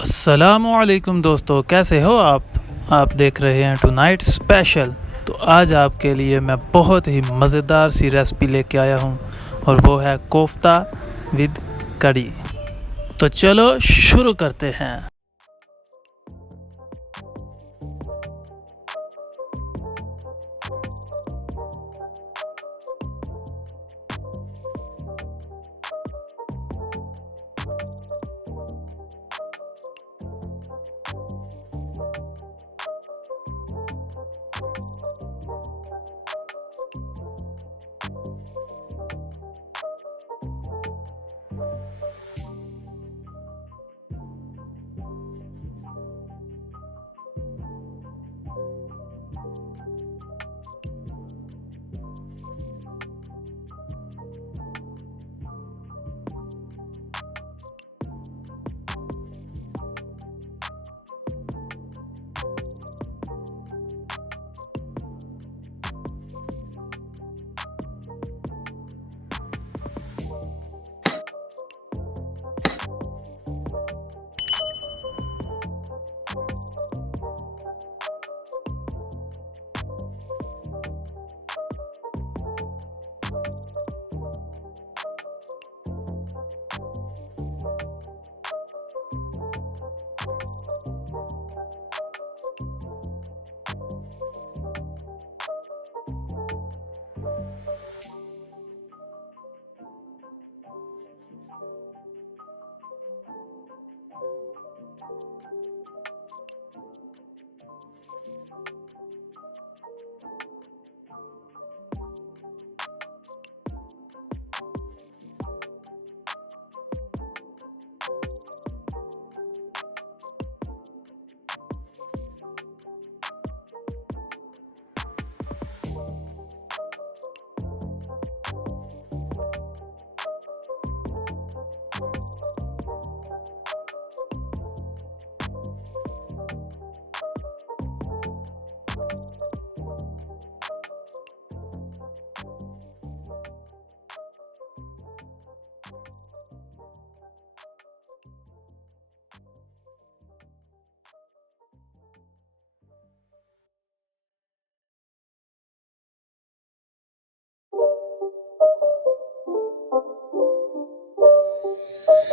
अस्सलाम वालेकुम दोस्तों, कैसे हो आप देख रहे हैं टुनाइट स्पेशल। तो आज आपके लिए मैं बहुत ही मज़ेदार सी रेसिपी लेके आया हूँ और वो है कोफ्ता विद कड़ी। तो चलो शुरू करते हैं।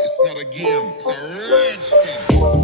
It's not a game, it's a rich thing.